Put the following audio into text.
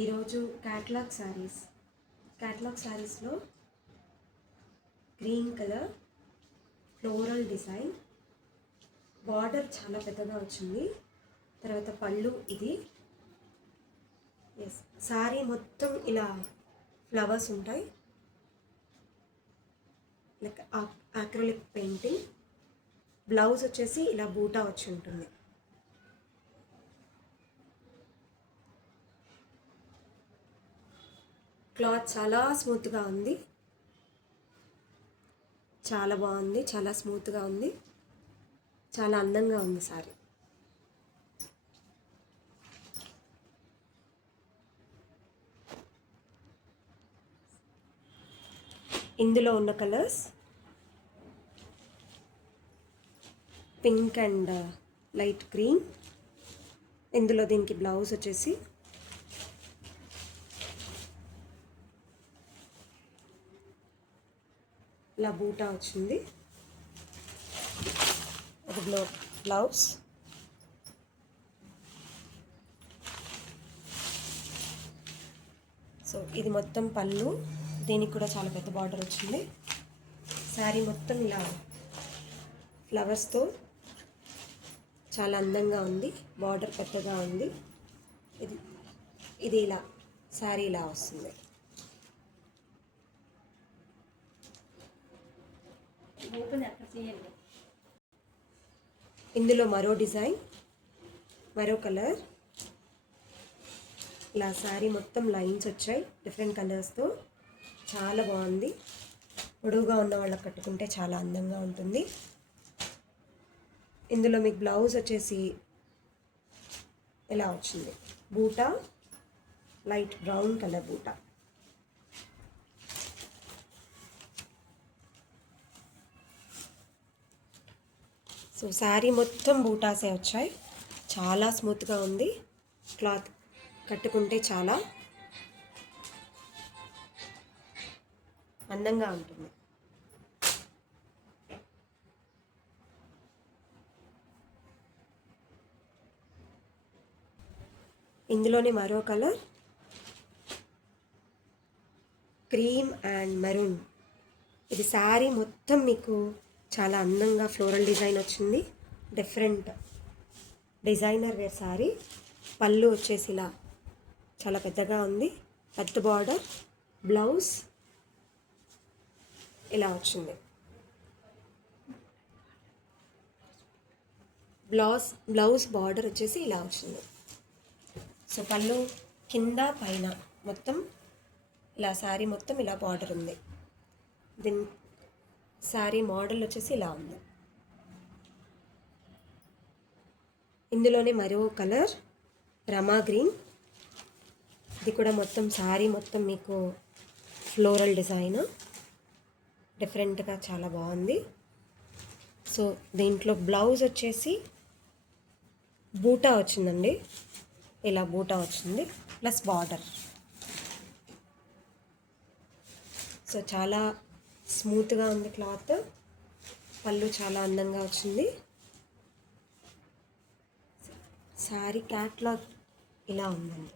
ఈరోజు క్యాట్లాగ్ శారీస్లో green colour floral design, border చాలా పెద్దగా వచ్చింది. తర్వాత పళ్ళు ఇది. శారీ మొత్తం ఇలా ఫ్లవర్స్ ఉంటాయి, లైక్ అక్రిలిక్ పెయింటింగ్. బ్లౌజ్ వచ్చేసి ఇలా బూటా వచ్చి ఉంటుంది. క్లాత్ చాలా స్మూత్గా ఉంది, చాలా బాగుంది, చాలా స్మూత్గా ఉంది, చాలా అందంగా ఉంది సారీ. ఇందులో ఉన్న colours pink and light green. ఇందులో దీనికి బ్లౌజ్ వచ్చేసి ఇలా బూటా వచ్చింది. అది బ్లౌజ్. సో ఇది మొత్తం పళ్ళు, దీనికి కూడా చాలా పెద్ద బార్డర్ వచ్చింది. శారీ మొత్తం ఇలా ఫ్లవర్స్తో చాలా అందంగా ఉంది, బార్డర్ పెద్దగా ఉంది. ఇది ఇలా శారీ ఇలా వస్తుంది. ఇందులో మరో డిజైన్, మరో కలర్. ఇలా శారీ మొత్తం లైన్స్ వచ్చాయి డిఫరెంట్ కలర్స్తో, చాలా బాగుంది. పొడవుగా ఉన్న వాళ్ళకి కట్టుకుంటే చాలా అందంగా ఉంటుంది. ఇందులో మీకు బ్లౌజ్ వచ్చేసి ఇలా వచ్చింది, బూటా లైట్ బ్రౌన్ కలర్ బూటా. సో శారీ మొత్తం బూటాసే వచ్చాయి, చాలా స్మూత్గా ఉంది. క్లాత్ కట్టుకుంటే చాలా అందంగా ఉంటుంది. ఇందులోనే మరో కలర్ క్రీమ్ అండ్ మెరూన్. ఇది శారీ మొత్తం మీకు చాలా అందంగా ఫ్లోరల్ డిజైన్ వచ్చింది. Different designer wear sari. పళ్ళు వచ్చేసి ఇలా చాలా పెద్దగా ఉంది, పెద్ద బార్డర్. బ్లౌజ్ ఇలా వచ్చింది. బ్లౌజ్ బార్డర్ వచ్చేసి ఇలా వచ్చింది. సో పళ్ళు కింద పైన మొత్తం ఇలా శారీ మొత్తం ఇలా బార్డర్ ఉంది. దీని శారీ మోడల్ వచ్చేసి ఇలా ఉంది. ఇందులోనే మరో కలర్ రమా గ్రీన్. ఇది కూడా మొత్తం శారీ మొత్తం మీకు ఫ్లోరల్ డిజైన్, డిఫరెంట్గా చాలా బాగుంది. సో దీంట్లో బ్లౌజ్ వచ్చేసి బూటా వచ్చిందండి, ఇలా బూటా వచ్చింది ప్లస్ బార్డర్. సో చాలా స్మూత్గా ఉంది క్లాత్. పళ్ళు చాలా అందంగా వచ్చింది. శారీ క్యాట్లాగ్ ఇలా ఉందండి.